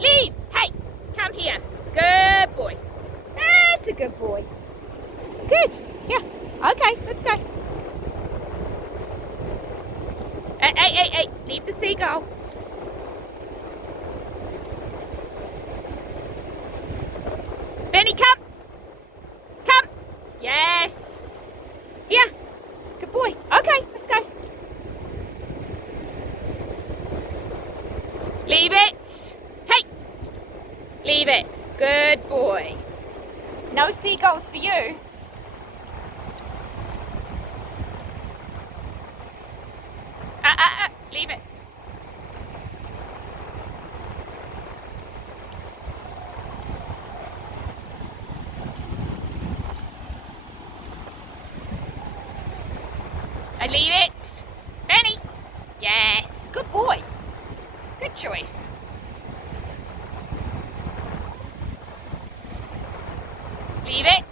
Leave! Hey, come here. Good boy. That's a good boy. Good. Yeah. Okay, let's go. Hey, leave the seagull. Benny, come. Come. Yes. Yeah. Good boy. Okay, let's go. Leave it. Hey. Leave it. Good boy. No seagulls for you. Leave it. I leave it. Benny. Yes. Good boy. Good choice. Leave it.